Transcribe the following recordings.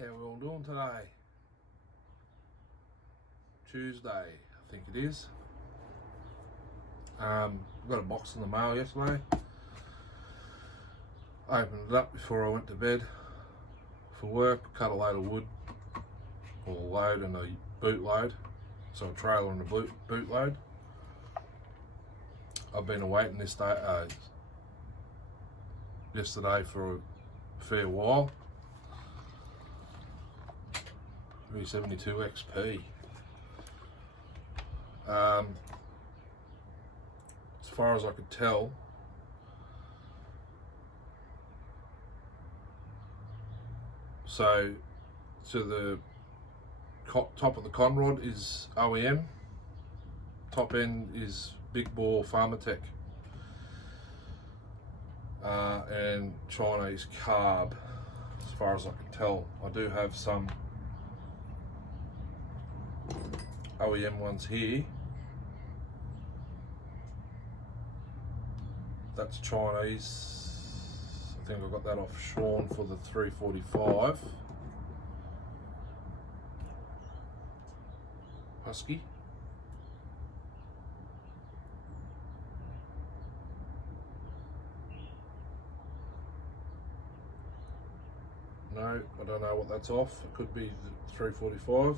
How we all doing today? Tuesday, I think it is. Got a box in the mail yesterday. Opened it up before I went to bed for work. Cut a load of wood, or a load and a boot load. So a trailer and a boot load. I've been awaiting this day, yesterday for a fair while. 372 XP. As far as I could tell, so to the top of the conrod is OEM, top end is big bore Pharmatech, and Chinese carb, as far as I can tell. I do have some OEM ones here. That's Chinese. I think I got that off Sean for the 345 Husky. No, I don't know what that's off. It could be the 345.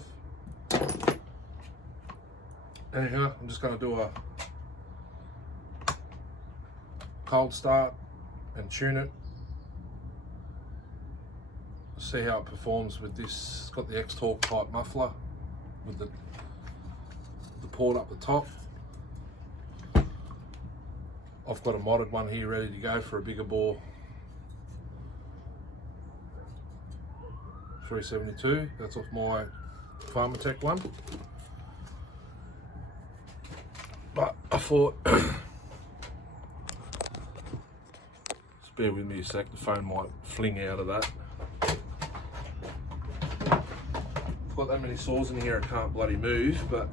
Anyhow, I'm just going to do a cold start and tune it. See how it performs with this. It's got the X-Torque type muffler with the port up the top. I've got a modded one here ready to go for a bigger bore 372. That's off my Pharmatech one. But I thought, just bear with me a sec, the phone might fling out of that. I've got that many saws in here I can't bloody move, but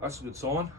that's a good sign.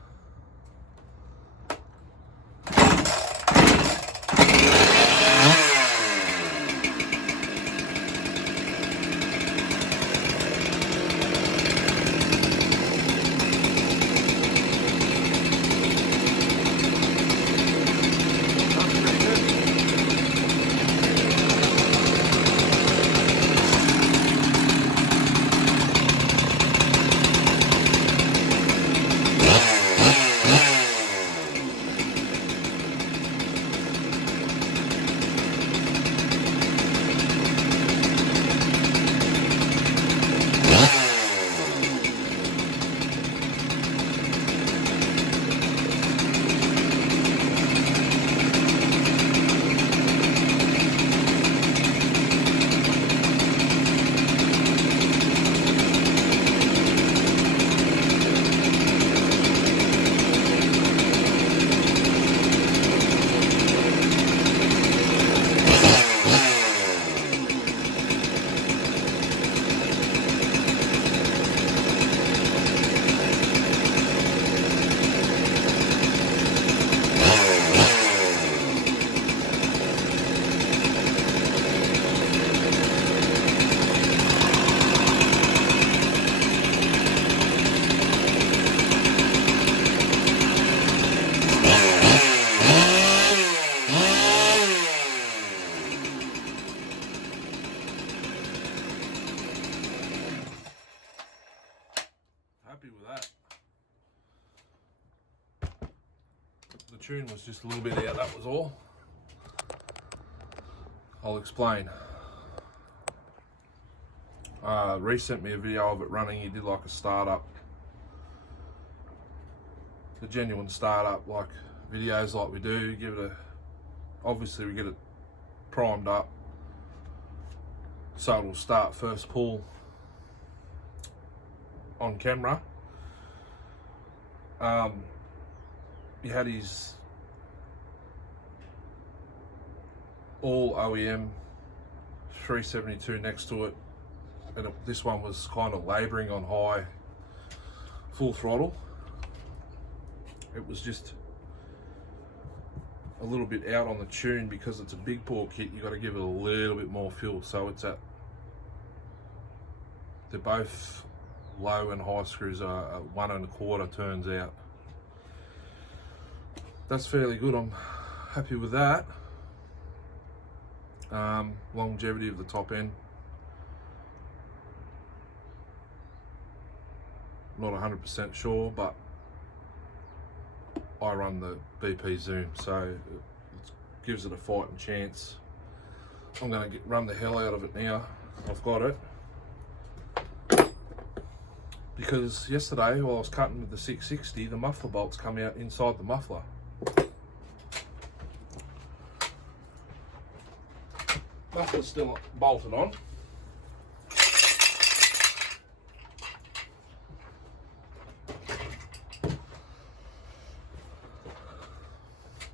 Happy with that. The tune was just a little bit out, that was all. I'll explain. Rhys sent me a video of it running. He did like a startup, a genuine startup, like videos like we do. Give it obviously we get it primed up so it'll start first pull on camera. He had his all OEM 372 next to it, and this one was kind of labouring on high full throttle. It was just a little bit out on the tune because it's a big bore kit. You got to give it a little bit more fuel, so it's at, they're both low and high screws are 1 1/4 turns out. That's fairly good. I'm happy with that. Longevity of the top end, not 100% sure, but I run the BP Zoom, so it gives it a fighting chance. I'm going to run the hell out of it now. I've got it. Because yesterday while I was cutting with the 660, the muffler bolts come out inside the muffler. Muffler's still bolted on.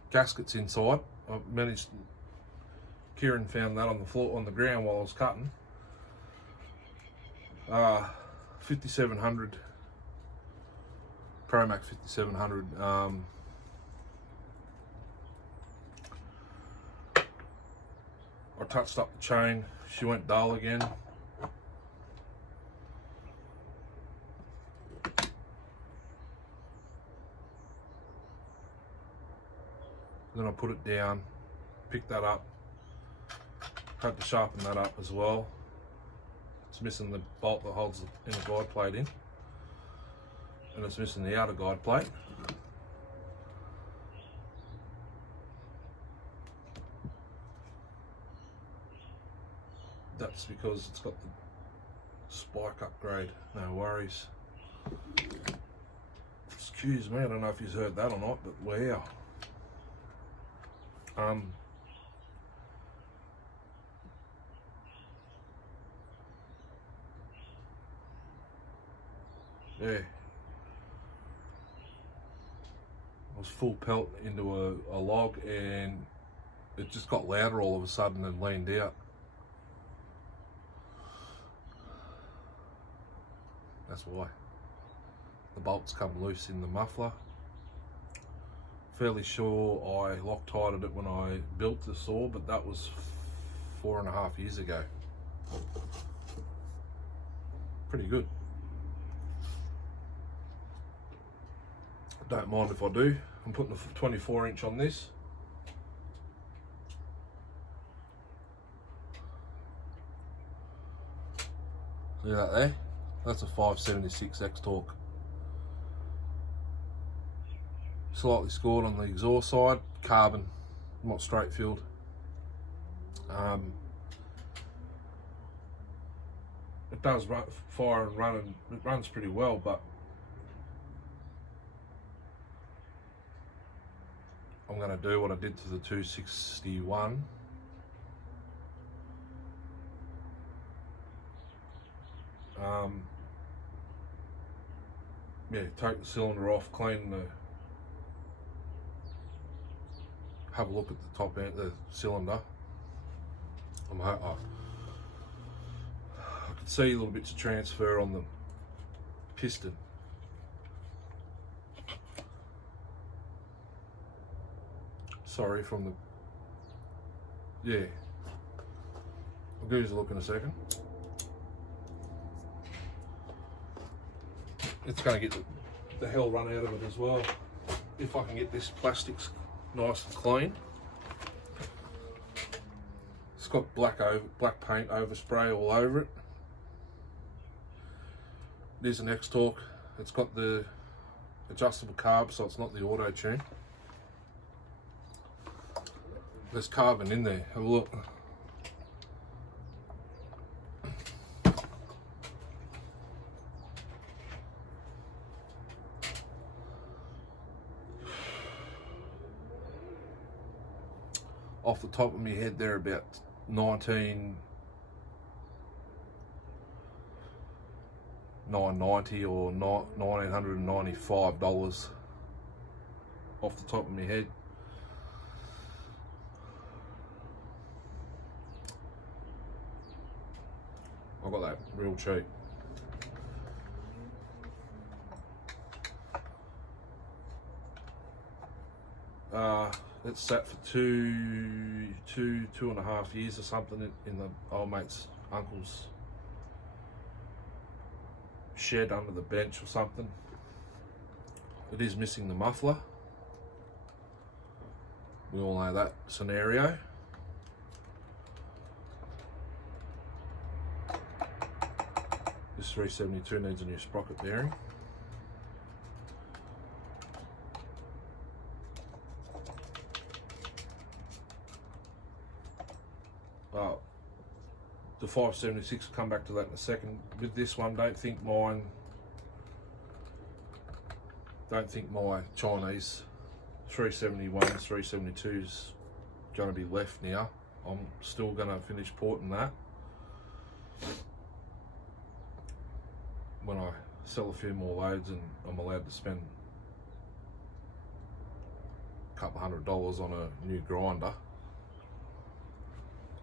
Gasket's inside. I managed, Kieran found that on the floor, on the ground while I was cutting. 5700 Promax 5700. I touched up the chain. She went dull again. Then I put it down, picked that up, had to sharpen that up as well. It's missing the bolt that holds the inner guide plate in, and it's missing the outer guide plate. That's because it's got the spike upgrade. No worries. Excuse me, I don't know if you've heard that or not, but wow. Yeah, I was full pelt into a log and it just got louder all of a sudden and leaned out. That's why. The bolts come loose in the muffler. Fairly sure I Loctited it when I built the saw, but that was 4.5 years ago. Pretty good. Don't mind if I do. I'm putting a 24-inch on this. See that there? That's a 576 X-Torque. Slightly scored on the exhaust side, carbon, not straight filled. It does fire and run, and it runs pretty well, but I'm going to do what I did to the 261. Yeah, take the cylinder off, clean the, have a look at the top end, the cylinder. I could see little bits of transfer on the piston. Sorry, from the, yeah. I'll give you a look in a second. It's going to get the hell run out of it as well. If I can get this plastics nice and clean. It's got black paint overspray all over it. There's an X-Torque. It's got the adjustable carb, so it's not the auto tune. There's carbon in there. Have a look. Off the top of my head, they're about $19.90 or $1,995 off the top of my head. I got that real cheap. It's sat for two and a half years or something in the old mate's uncle's shed under the bench or something. It is missing the muffler. We all know that scenario. This 372 needs a new sprocket bearing. The 576, will come back to that in a second. With this one, don't think my Chinese 371, 372 is going to be left now. I'm still going to finish porting that. When I sell a few more loads and I'm allowed to spend a couple $100 on a new grinder.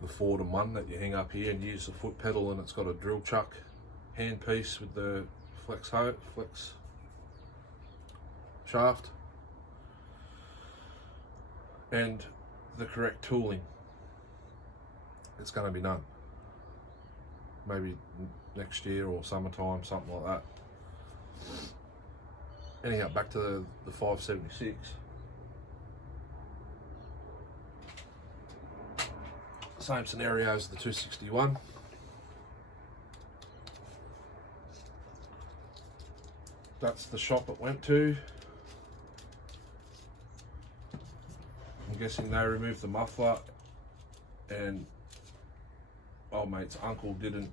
The Fordham one that you hang up here and use the foot pedal, and it's got a drill chuck handpiece with the flex shaft and the correct tooling. It's going to be done. Maybe next year or summertime, something like that. Anyhow, back to the 576. Same scenario as the 261. That's the shop it went to. I'm guessing they removed the muffler and old mate's uncle didn't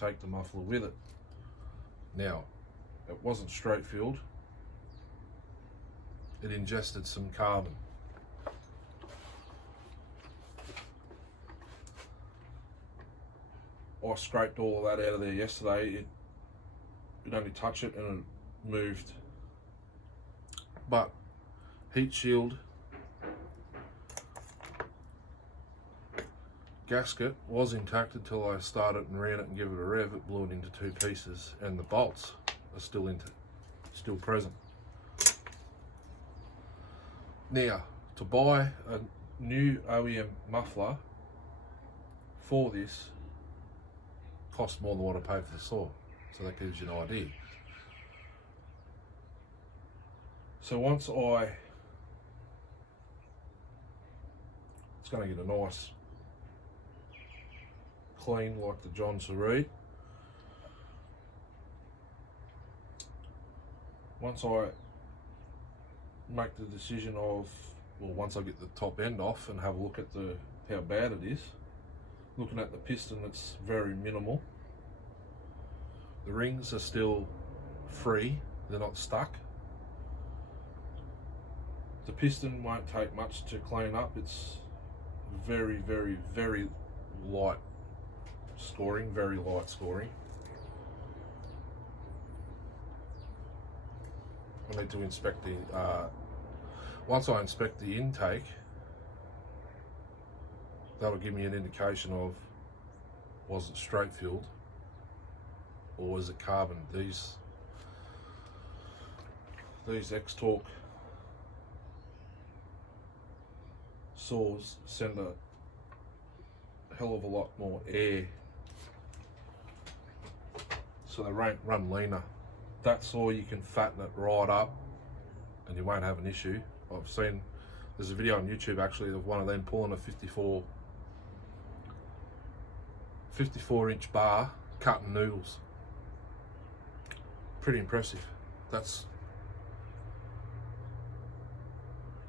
take the muffler with it. Now, it wasn't straight filled. It ingested some carbon. I scraped all of that out of there yesterday. It only touched it and it moved. But heat shield, gasket was intact until I started and ran it and gave it a rev. It blew it into two pieces, and the bolts are still present. Now, to buy a new OEM muffler for this cost more than what I paid for the saw, so that gives you an idea. So once it's going to get a nice clean like the John Surrey. Once I make the decision of, well, once I get the top end off and have a look at how bad it is, looking at the piston, it's very minimal. The rings are still free, they're not stuck. The piston won't take much to clean up. It's very, very, very light scoring, very light scoring. I need to inspect the, once I inspect the intake, that'll give me an indication of, was it straight filled or was it carbon? These X-Torque saws send a hell of a lot more air, so they won't run leaner. That saw, you can fatten it right up and you won't have an issue. I've seen, there's a video on YouTube actually of one of them pulling a 54-inch bar, cutting noodles. Pretty impressive. That's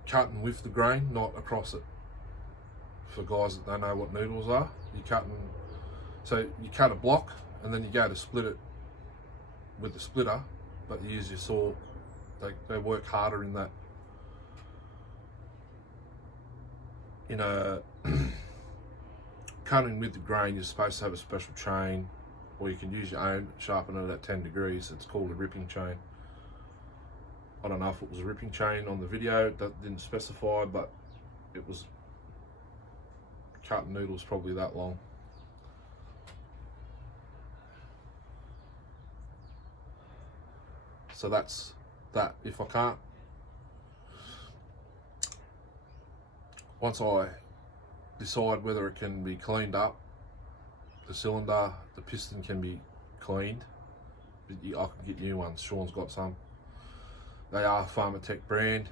cutting with the grain, not across it. For guys that don't know what noodles are, so you cut a block and then you go to split it with the splitter, but you use your saw. They work harder in that. In a cutting with the grain, you're supposed to have a special chain, or you can use your own, sharpen it at 10 degrees. It's called a ripping chain. I don't know if it was a ripping chain on the video, that didn't specify, but it was cutting noodles probably that long. So that's that. If I can't once I decide whether it can be cleaned up, the cylinder, the piston can be cleaned. I can get new ones. Sean's got some. They are Pharmatech brand.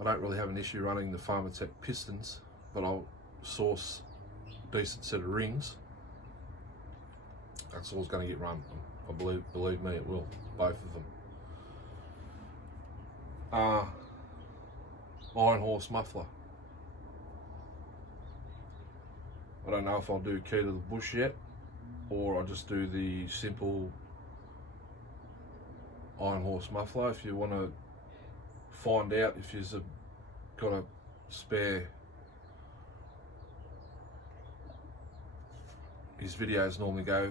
I don't really have an issue running the Pharmatech pistons, but I'll source a decent set of rings. That's all's going to get run. I believe me, it will. Both of them. Iron horse muffler. I don't know if I'll do key to the bush yet, or I'll just do the simple iron horse muffler. If you want to find out if you've got a spare, his videos normally go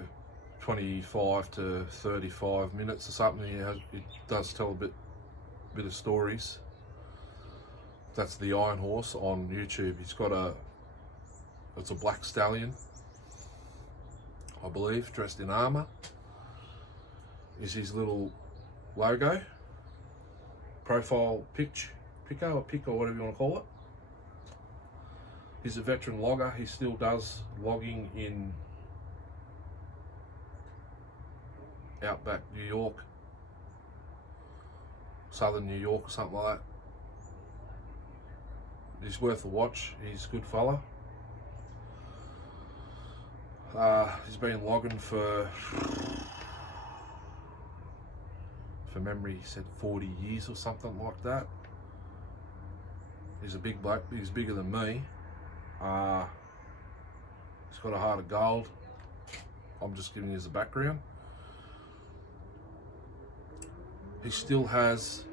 25 to 35 minutes or something. It does tell a bit of stories. That's the Iron Horse on YouTube. He's got it's a black stallion, I believe, dressed in armour. Is his little logo, profile pico or whatever you want to call it. He's a veteran logger. He still does logging in outback New York, southern New York or something like that. He's worth a watch. He's a good fella. He's been logging for memory, he said 40 years or something like that. He's a big bloke. He's bigger than me. He's got a heart of gold. I'm just giving you the background. He still has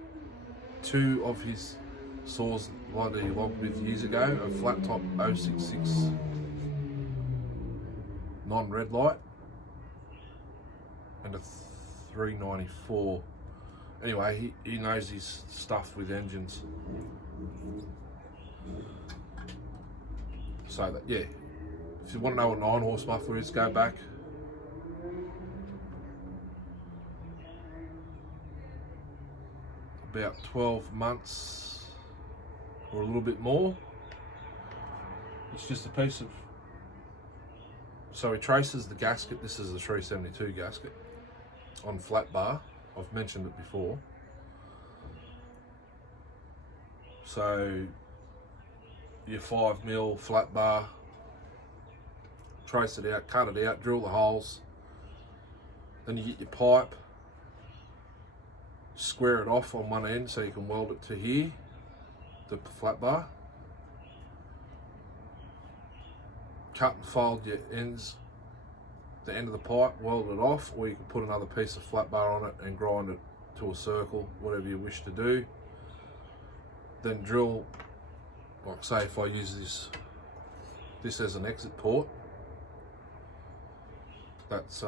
two of his saws that he logged with years ago, a flat top 066 non-red light and a 394. Anyway, he knows his stuff with engines. So that, yeah, if you want to know what an iron horse muffler is, go back. About 12 months or a little bit more. It's just a piece of, so he traces the gasket. This is a 372 gasket on flat bar. I've mentioned it before. So your 5mm flat bar, trace it out, cut it out, drill the holes, then you get your pipe, square it off on one end so you can weld it to here, the flat bar, cut and fold your ends, the end of the pipe, weld it off, or you can put another piece of flat bar on it and grind it to a circle, whatever you wish to do. Then drill, like say if I use this as an exit port, that's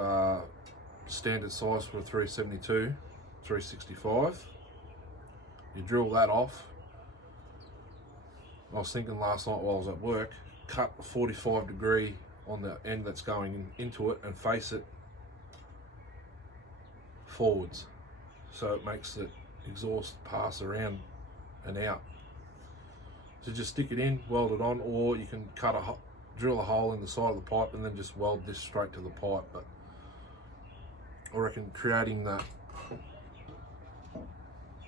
standard size for a 372, 365. You drill that off. I was thinking last night while I was at work, cut a 45-degree on the end that's going into it and face it forwards, so it makes the exhaust pass around and out. So just stick it in, weld it on, or you can drill a hole in the side of the pipe and then just weld this straight to the pipe. But I reckon creating that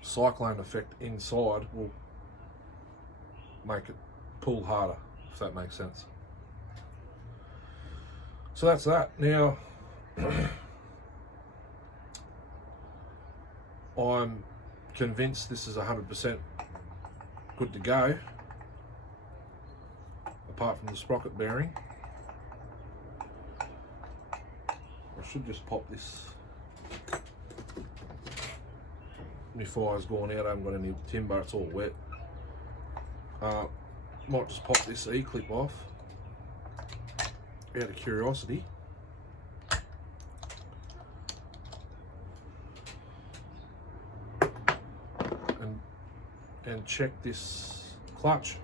cyclone effect inside will make it pull harder, if that makes sense. So that's that. Now, I'm convinced this is 100% good to go, apart from the sprocket bearing. I should just pop this. My fire's gone out, I haven't got any timber, it's all wet. Might just pop this E-clip off, out of curiosity. And check this clutch.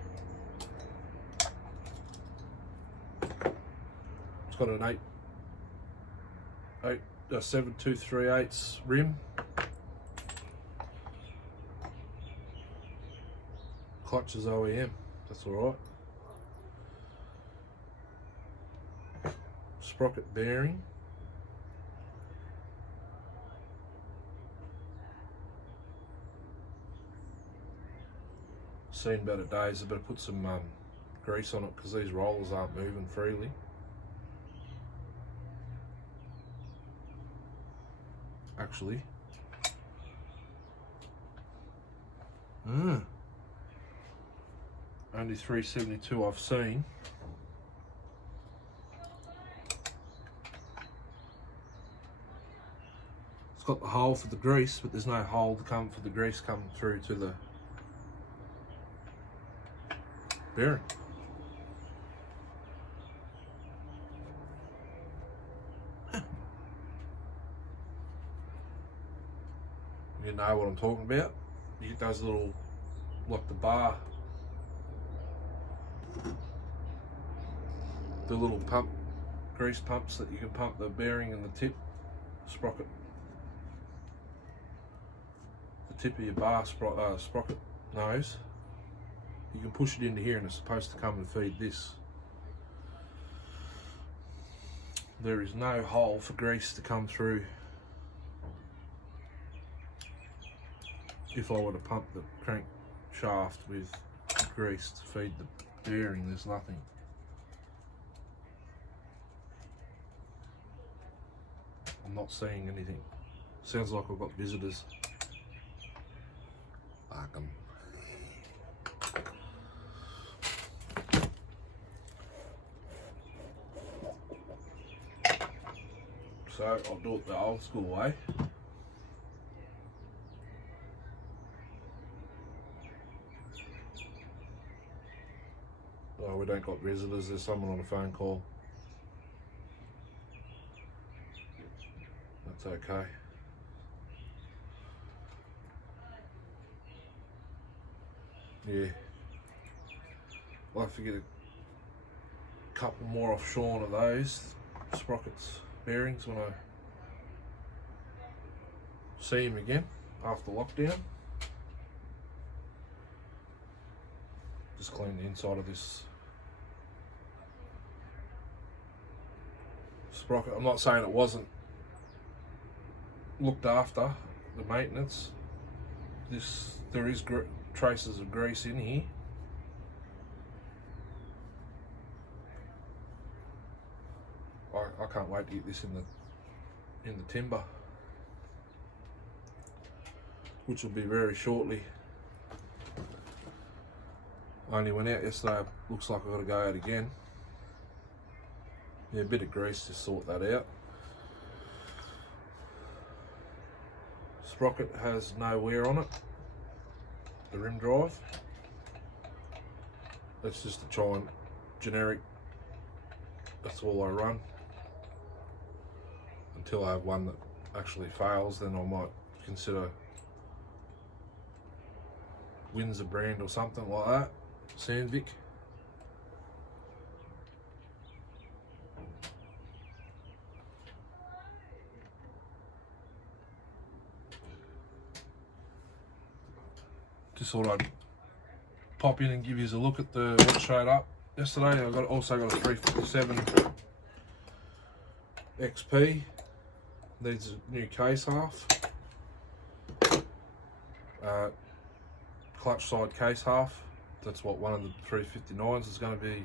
It's got an 7.238 rim. Clutch is OEM, that's alright. Sprocket bearing. Seen better days. I better put some grease on it because these rollers aren't moving freely. Actually, only 372 I've seen. It's got the hole for the grease, but there's no hole to come for the grease come through to the bearing. You know what I'm talking about. You get those little, like the bar, the little pump, grease pumps that you can pump the bearing and the tip sprocket. The tip of your bar sprocket nose. You can push it into here and it's supposed to come and feed this. There is no hole for grease to come through. If I were to pump the crank shaft with grease to feed the bearing, there's nothing. I'm not seeing anything. Sounds like I've got visitors. Fuck 'em. So I'll do it the old school way. Oh, we don't got visitors, there's someone on a phone call. That's okay. Yeah. I'll have to get a couple more off Sean of those sprockets bearings when I see him again after lockdown. Just clean the inside of this sprocket. I'm not saying it wasn't looked after, the maintenance. There is traces of grease in here. I can't wait to get this in the timber, which will be very shortly. I only went out yesterday. Looks like I've got to go out again. Yeah, a bit of grease to sort that out. Sprocket has no wear on it. The rim drive. That's just a generic. That's all I run. Until I have one that actually fails, then I might consider Windsor brand or something like that. Sandvik. Just thought I'd pop in and give you a look at what showed up yesterday. I also got a 357 XP. Needs a new case half. Clutch side case half. That's what one of the 359s is going to be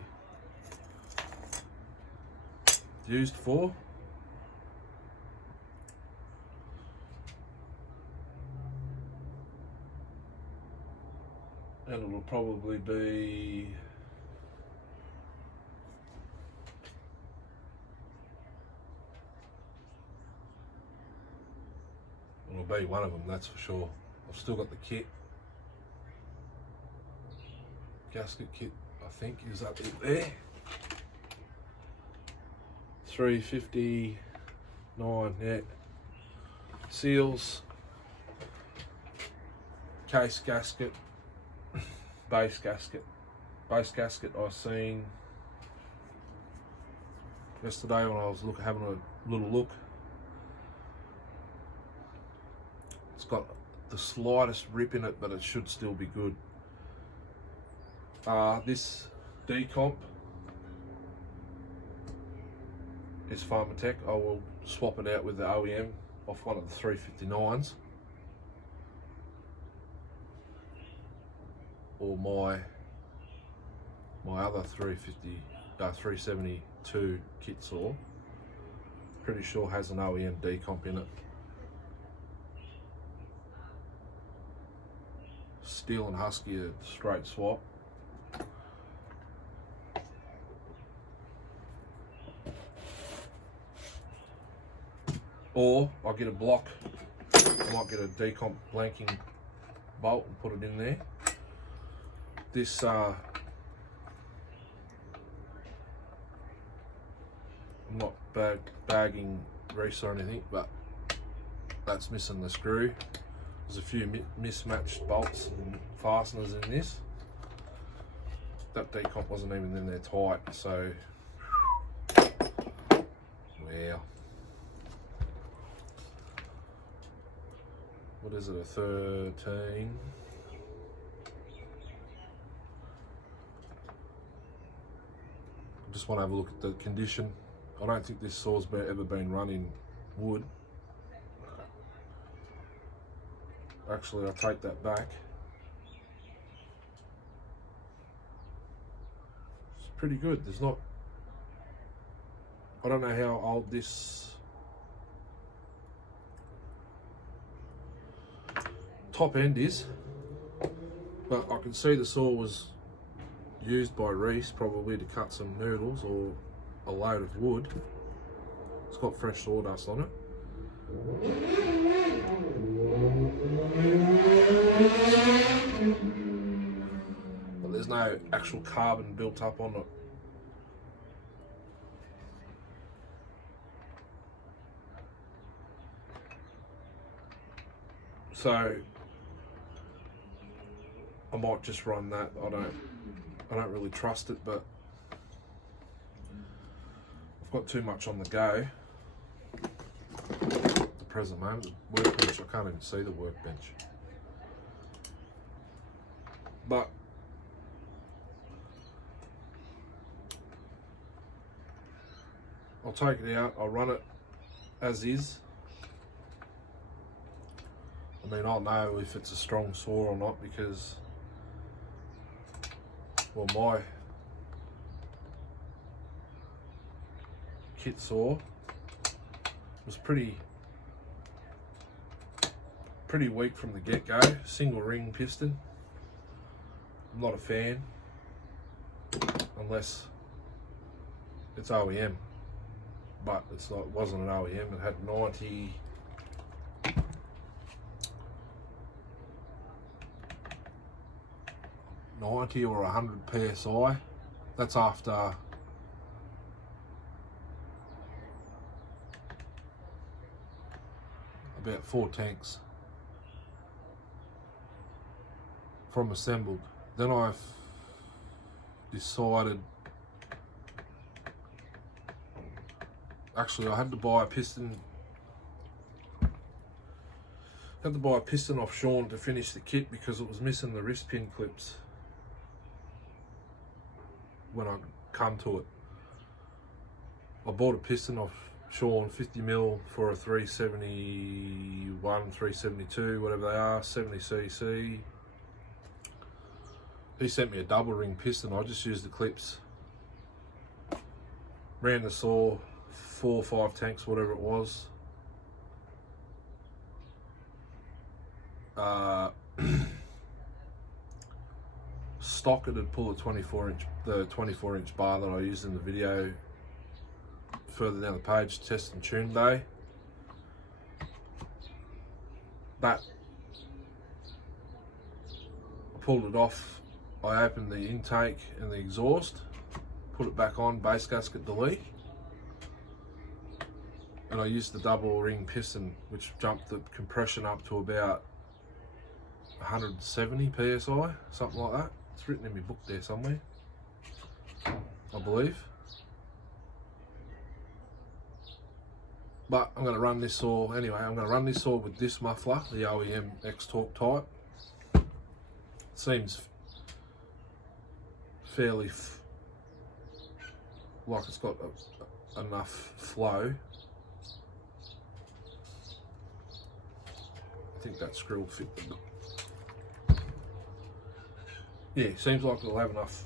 used for. And it'll probably be one of them, that's for sure. I've still got the kit. Gasket kit, I think, is up there. 359, yeah. Seals, case gasket, base gasket. Base gasket I seen yesterday when I was having a little look. It's got the slightest rip in it, but it should still be good. This decomp is Pharmatech. I will swap it out with the OEM off one of the 359s, or my other 372 kit saw. Pretty sure has an OEM decomp in it. Steel and Husky a straight swap. Or I'll get a block. I might get a decomp blanking bolt and put it in there. This I'm not bagging Rhys or anything, but that's missing the screw. There's a few mismatched bolts and fasteners in this. That decomp wasn't even in there tight, so well. What is it, a 13? I just want to have a look at the condition. I don't think this saw's ever been run in wood. Actually, I'll take that back. It's pretty good. There's not, I don't know how old this top end is, but I can see the saw was used by Rhys probably to cut some noodles or a load of wood. It's got fresh sawdust on it. But there's no actual carbon built up on it. So I might just run that. I don't really trust it, but I've got too much on the go at the present moment. The workbench, I can't even see the workbench. But I'll take it out, I'll run it as is. I mean, I'll know if it's a strong saw or not because, well, my kit saw was pretty weak from the get-go. Single ring piston. I'm not a fan unless it's OEM, but it's not. It wasn't an OEM. It had 90 or 100 psi. That's after about 4 tanks from assembled. Then I've decided, actually I had to buy a piston. Off Sean to finish the kit because it was missing the wrist pin clips when I come to it. I bought a piston off Sean, 50mm for a 371, 372, whatever they are, 70cc. He sent me a double ring piston. I just used the clips. Ran the saw 4 or 5 tanks, whatever it was. Stock it'd pull the 24 inch bar that I used in the video further down the page, test and tune day. But I pulled it off. I opened the intake and the exhaust, put it back on, base gasket delete, and I used the double ring piston, which jumped the compression up to about 170 psi, something like that. It's written in my book there somewhere, I believe. But I'm going to run this saw anyway. I'm going to run this saw with this muffler, the OEM X-Torque type. Seems fairly like it's got enough flow. I think that screw will fit the... Yeah, seems like it'll have enough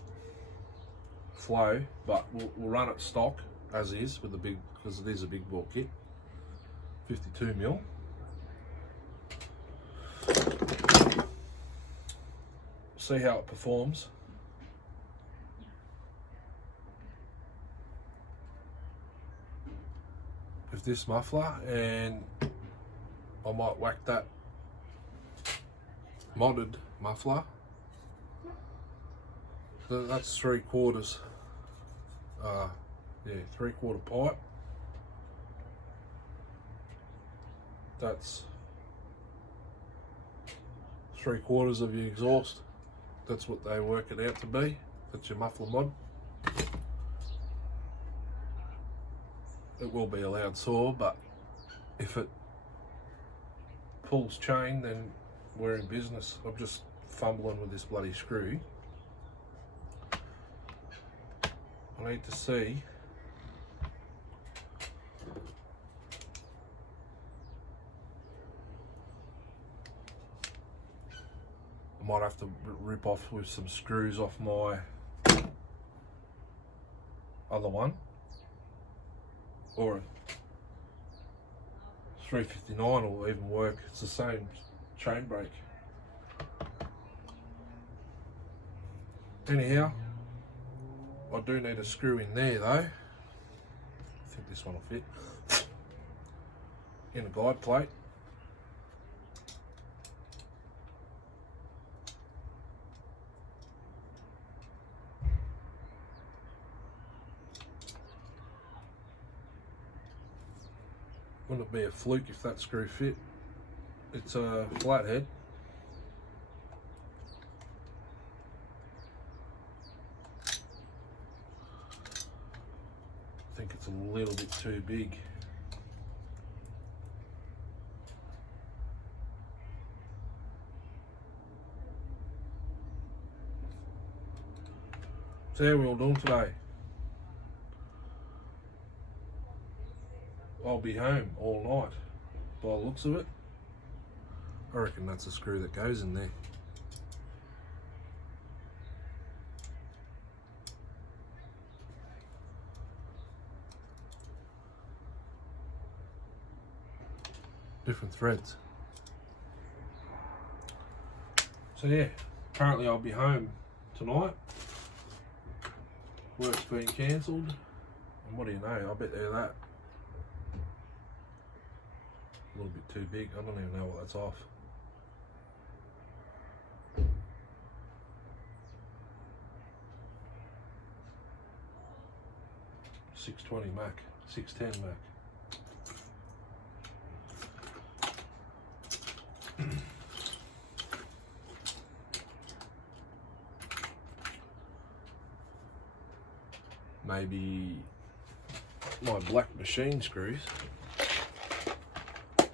flow, but we'll run it stock as is with the big, because it is a big bore kit, 52mm. See how it performs. With this muffler, and I might whack that modded muffler. That's 3/4. Yeah, 3/4 pipe. That's 3/4 of your exhaust. That's what they work it out to be. That's your muffler mod. It will be a loud saw, but if it pulls chain, then we're in business. I'm just fumbling with this bloody screw. I need to see I might have to rip off with some screws off my other one, or a 359 will even work. It's the same chain brake. Anyhow, I do need a screw in there though. I think this one will fit. In a guide plate. Wouldn't it be a fluke if that screw fit? It's a flathead. I think it's a little bit too big. So how are we all doing today? I'll be home all night by the looks of it. I reckon that's a screw that goes in there. Different threads. So yeah, apparently I'll be home tonight. Work's been cancelled. And what do you know, I bet they're that. A little bit too big. I don't even know what that's off. .620 Mac, 610 Mac. Maybe my black machine screws. The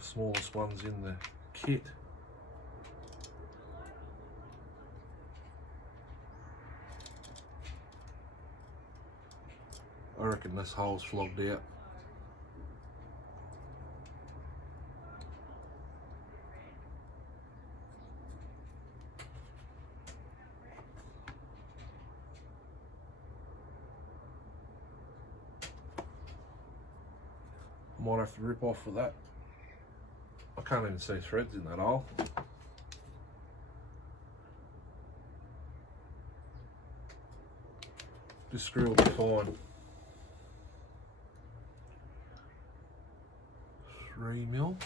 smallest ones in the kit. I reckon this hole's flogged out. Might have to rip off with that. I can't even see threads in that hole. This screw will be fine. 3mm.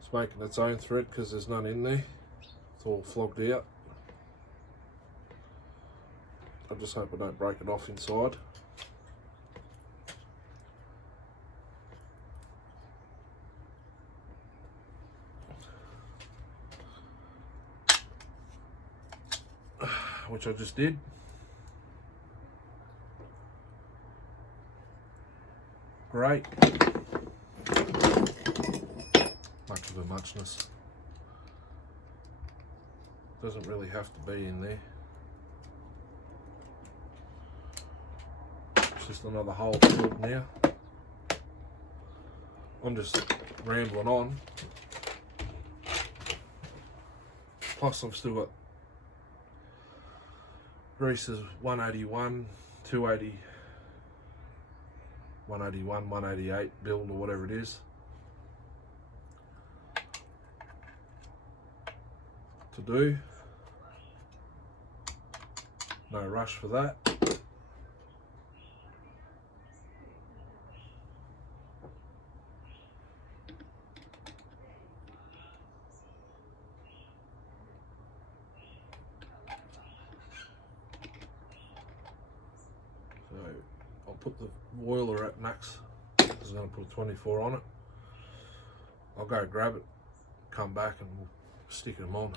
It's making its own thread because there's none in there. It's all flogged out. I just hope I don't break it off inside. which I just did. Great. Much of a muchness. Doesn't really have to be in there. It's just another hole filled now. I'm just rambling on. Plus I've still got Rhys's 181, 280, 181, 188 build or whatever it is to do. No rush for that. So I'll put the boiler at max because I'm going to put a 24 on it. I'll go grab it, come back and we'll stick them on.